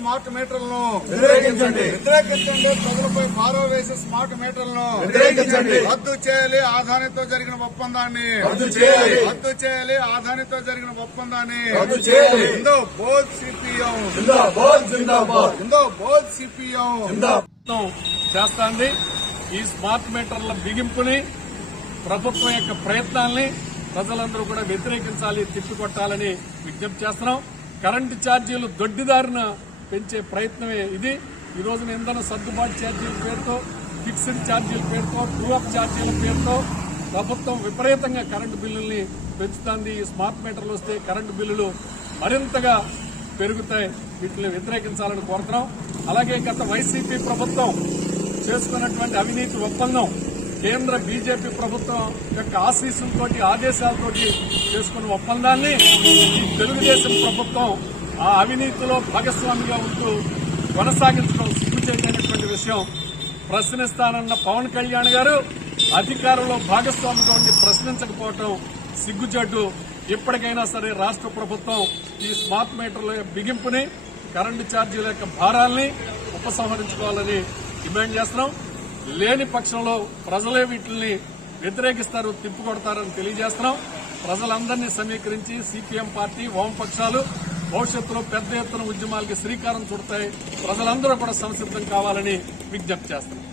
Smart మీటర్లను వ్యతిరేకించండి. వ్యతిరేకించండి ప్రజలపై భారం వేసే స్మార్ట్ మీటర్లను వ్యతిరేకించండి. రద్దు చేయాలి ఆదానితో జరిగిన ఒప్పందాన్ని. రద్దు చేయాలి. రద్దు చేయాలి ఆదానితో జరిగిన ఒప్పందాన్ని. రద్దు చేయాలి. ఇందో బోత్ సిపిఎం. జిందాబాద్ జిందాబాద్. ఇందో బోత్ సిపిఎం. చేస్తాంది. ఈ స్మార్ట్ మీటర్ల బిగింపుని ప్రభుత్వం యొక్క ప్రయత్నాల్ని ప్రజలందరూ కూడా వ్యతిరేకించాలి తిప్పికొట్టాలని విజ్ఞప్తి చేస్తున్నాం. కరెంటు ఛార్జీలు దొడ్డిదారిన పెంచే ప్రయత్నమే ఇది. ఈ రోజున ఇంధన సర్దుబాటు ఛార్జీల పేరుతో ఫిక్స్డ్ ఛార్జీల పేరుతో ట్రూఅప్ ఛార్జీల పేరుతో ప్రభుత్వం విపరీతంగా కరెంటు బిల్లుల్ని పెంచుతోంది. ఈ స్మార్ట్ మీటర్లు వస్తే కరెంటు బిల్లులు మరింతగా పెరుగుతాయి. వీటిని వ్యతిరేకించాలని కోరుతున్నాం. అలాగే గత వైసీపీ ప్రభుత్వం చేసుకున్నటువంటి అవినీతి ఒప్పందం కేంద్ర బీజేపీ ప్రభుత్వం యొక్క ఆశీస్సులతోటి ఆదేశాలతోటి చేసుకున్న ఒప్పందాన్ని ఈ తెలుగుదేశం ప్రభుత్వం ఆ అవినీతిలో భాగస్వామిగా ఉంటూ కొనసాగించడం సిగ్గుచేటైనటువంటి విషయం. ప్రశ్నిస్తానన్న పవన్ కళ్యాణ్ గారు అధికారంలో భాగస్వామిగా ఉండి ప్రశ్నించకపోవటం సిగ్గుచేటు ఇప్పటికైనా సరే రాష్ట్ర ప్రభుత్వం ఈ స్మార్ట్ మీటర్ల బిగింపుని కరెంటు ఛార్జీల యొక్క భారాల్ని ఉపసంహరించుకోవాలని డిమాండ్ చేస్తున్నాం. లేని పక్షంలో ప్రజలే వీటిని వ్యతిరేకిస్తారు తిప్పికొడతారని తెలియజేస్తున్నాం. ప్రజలందరినీ సమీకరించి సిపిఎం పార్టీ వామపక్షాలు భవిష్యత్తులో పెద్ద ఎత్తున ఉద్యమాలకి శ్రీకారం చుడతాయి. ప్రజలందరూ కూడా సంసిద్ధం కావాలని విజ్ఞప్తి చేస్తున్నారు